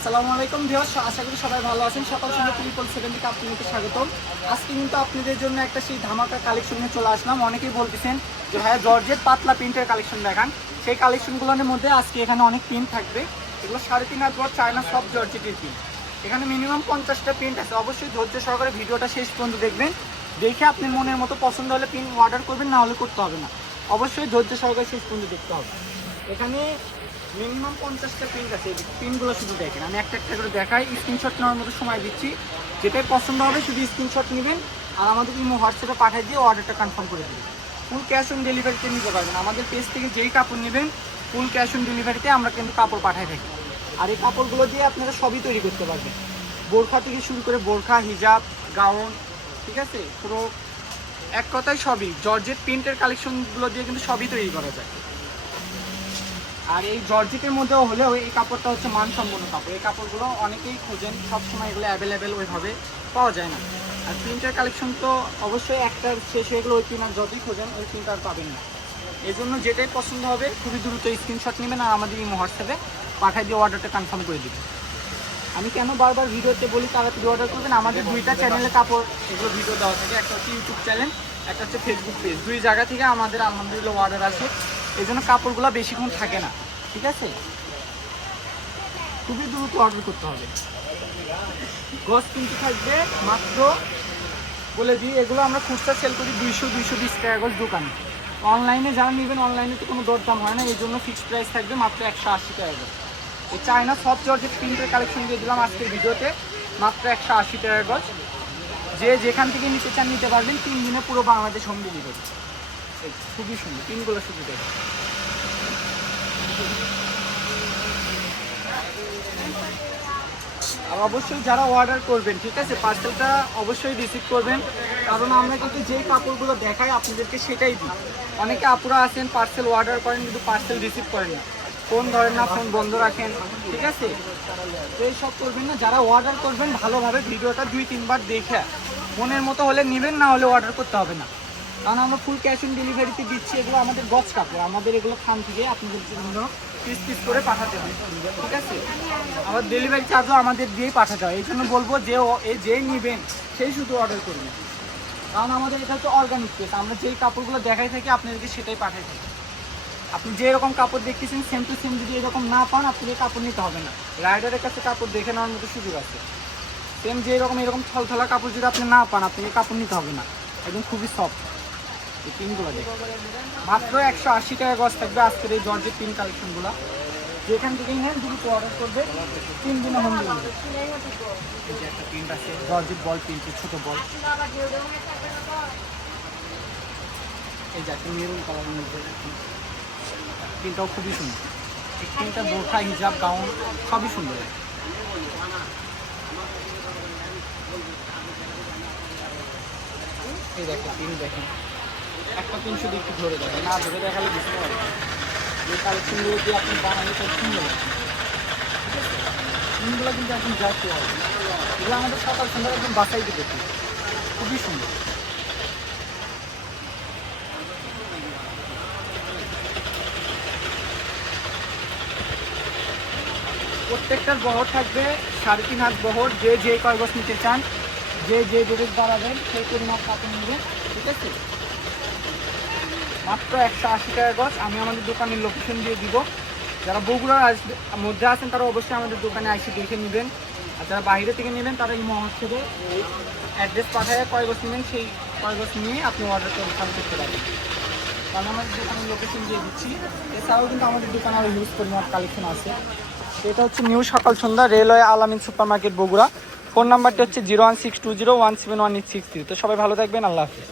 আসসালামু আলাইকুম ভিউয়ার্স, আশা করি সবাই ভালো আছেন। সকাল সন্ধ্যা 777 থেকে আপনাদেরকে স্বাগতম। আজকে কিন্তু আপনাদের জন্য একটা সেই ধামাকা কালেকশন নিয়ে চলে আসলাম। অনেকেই বলতেছেন যে ভাইয়া জর্জেট পাতলা প্রিন্টের কালেকশন দেখান। সেই কালেকশনগুলোর মধ্যে আজকে এখানে অনেক প্রিন্ট থাকবে। এগুলো 3.5 হাত বড় চায়না সব জর্জেটের প্রিন্ট। এখানে মিনিমাম 50টা প্রিন্ট আছে। অবশ্যই ধৈর্য সহকারে ভিডিওটা শেষ পর্যন্ত দেখবেন। দেখে আপনি মনের মতো পছন্দ হলে প্রিন্ট অর্ডার করবেন, না হলে করতে হবে না। অবশ্যই ধৈর্য সহকারে শেষ পর্যন্ত দেখতে হবে। এখানে মিনিমাম 50টা প্রিন্ট আছে। প্রিন্টগুলো শুধু দেখেন, আমি একটা একটা করে দেখাই। স্ক্রিনশট নেওয়ার মতো সময় দিচ্ছি। যেটাই পছন্দ হবে শুধু স্ক্রিনশট নেবেন আর আমাদের ইমো হোয়াটসঅ্যাপে পাঠিয়ে দিয়ে অর্ডারটা কনফার্ম করে দেবেন। ফুল ক্যাশ অন ডেলিভারিতে নিতে পারবেন। আমাদের পেজ থেকে যেই কাপড় নেবেন ফুল ক্যাশ অন ডেলিভারিতে আমরা কিন্তু কাপড় পাঠিয়ে থাকি। আর এই কাপড়গুলো দিয়ে আপনারা সবই তৈরি করতে পারবেন। বোরখা থেকে শুরু করে বোরখা, হিজাব, গাউন, ঠিক আছে, পুরো এক কথায় সবই জর্জেট প্রিন্টের কালেকশনগুলো দিয়ে কিন্তু সবই তৈরি করা যায়। আর এই জর্জেটের মধ্যেও হলেও এই কাপড়টা হচ্ছে মানসম্পন্ন কাপড়। এই কাপড়গুলো অনেকেই খোঁজেন, সবসময় এগুলো অ্যাভেলেবেল ওইভাবে পাওয়া যায় না। আর প্রিন্টের কালেকশন তো অবশ্যই একটার শেষ হয়ে গেলে ওই প্রিন্ট আর যতই খোঁজেন ওই প্রিন্ট আর পাবেন না। এই জন্য যেটাই পছন্দ হবে খুবই দ্রুত স্ক্রিনশট নেবেন আর আমাদের এই হোয়াটসঅ্যাপে পাঠিয়ে দিয়ে অর্ডারটা কনফার্ম করে দেবেন। আমি কেন বারবার ভিডিওতে বলি তাড়াতাড়ি অর্ডার করবেন, আমাদের দুইটা চ্যানেলে কাপড় এগুলো ভিডিও দেওয়া থাকে। একটা হচ্ছে ইউটিউব চ্যানেল, একটা হচ্ছে ফেসবুক পেজ। দুই জায়গা থেকে আমাদের আলহামদুলিল্লাহ অর্ডার আসে। এই জন্য কাপড়গুলো বেশিক্ষণ থাকে না, ঠিক আছে। খুবই দ্রুত অর্ডার করতে হবে। গজ কিন্তু থাকবে মাত্র, বলে দিই, এগুলো আমরা খুচরা সেল করি 200-220 টাকা গজ দোকানে। অনলাইনে যারা নেবেন অনলাইনে তো কোনো দরদাম হয় না, এই জন্য ফিক্সড প্রাইস থাকবে মাত্র 180 টাকা গজ। এই চায়না সফট জর্জেট প্রিন্টের কালেকশন দিয়ে দিলাম আজকের ভিডিওতে মাত্র 180 টাকা গজ। যে যেখান থেকে নিতে চান নিতে পারবেন। 3 দিনে পুরো বাংলাদেশ হোম ডেলিভারি। খুবই সুন্দর প্রিন্টগুলো শুধু দেখুন। আর অবশ্যই যারা অর্ডার করবেন, ঠিক আছে, পার্সেলটা অবশ্যই রিসিভ করবেন। কারণ আমরা কিন্তু যে কাপড়গুলো দেখাই আপনাদেরকে সেটাই দিই। অনেকে আপুরা আছেন পার্সেল অর্ডার করেন কিন্তু পার্সেল রিসিভ করেন না, ফোন ধরেন না, ফোন বন্ধ রাখেন, ঠিক আছে। তো এইসব করবেন না। যারা অর্ডার করবেন ভালোভাবে ভিডিওটা 2-3 বার দেখে মনের মতো হলে নেবেন, না হলে অর্ডার করতে হবে না। কারণ আমরা ফুল ক্যাশ অন ডেলিভারিতে দিচ্ছি। এগুলো আমাদের গজ কাপড়, আমাদের এগুলো খান থেকে আপনাদের জন্য পিস পিস করে পাঠাতে হয়, ঠিক আছে। আবার ডেলিভারি চার্জও আমাদের দিয়েই পাঠাতে হয়। এই জন্য বলবো যে যেই নেবেন সেই শুধু অর্ডার করবেন। কারণ আমাদের এটা হচ্ছে অর্গানিক পেজ। আমরা যেই কাপড়গুলো দেখাই থাকি আপনাদেরকে সেটাই পাঠাই থাকি। আপনি যে এরকম কাপড় দেখতেছেন সেম টু সেম যদি এরকম না পান আপনাকে কাপড় নিতে হবে না। রাইডারের কাছে কাপড় দেখে নেওয়ার মতো সুযোগ আছে। সেম যে এরকম থলথলা কাপড় যদি আপনি না পান আপনাকে কাপড় নিতে হবে না। একদম খুবই সফট এই পিনগুলো দেখে মাত্র 180 টাকা গজ থাকবে আজকের এই জর্জেট পিন কালেকশনগুলো। যেখান থেকেই নেন দ্রুত অর্ডার করবে, 3 দিনে হোম ডেলিভারি। এই যে একটা প্রিন্ট আছে জর্জেট বল প্রিন্টের ছোট বল। এই যে একটা মেরুন কালারের মধ্যে প্রিন্টটাও খুবই সুন্দর। এই প্রিন্টটা বোরখা, হিজাব, গাউন সবই সুন্দর। এই দেখেন প্রিন্ট, দেখেন একটা প্রিন্ট শুধু একটু ধরে দেখেন, না ধরে দেখালে বুঝতে পারবেন এই কালেকশনগুলো দিয়ে আপনি বানালে খুব সুন্দর হবে। প্রিন্টগুলো কিন্তু একদম জাস্তি হবে। এগুলো আমাদের সকাল সন্ধ্যা একদম বাসাইতে দেখি, খুবই সুন্দর। প্রত্যেকটার বহর থাকবে 3.5 হাত বহর। যে যে কয় গজ নিতে চান, যে যে ডেরেস বাড়াবেন সেই পরিমাণ কাপড় নেবেন, ঠিক আছে। মাত্র 180 টাকা গজ। আমি আমাদের দোকানের লোকেশন দিয়ে দিব। যারা বগুড়ার মধ্যে আছেন তারা অবশ্যই আমাদের দোকানে এসে দেখে নেবেন। আর যারা বাইরে থেকে নেবেন তারা এই মহল থেকে অ্যাড্রেস পাঠায় কয় গজ নেবেন সেই কয় গজ নিয়ে আপনি অর্ডার কনফার্ম করতে পারবেন। কারণ আমাদের দোকানের লোকেশন দিয়ে দিচ্ছি। এছাড়াও কিন্তু আমাদের দোকানে আরও হিউজ পরিমাণ কালেকশন আছে। এটা হচ্ছে নিউ সকাল সন্ধ্যা, রেলওয়ে আলামিন সুপার মার্কেট বগুড়া। ফোন নাম্বারটি হচ্ছে 01620171863। তো সবাই ভালো থাকবেন, আল্লাহ হাফিজ।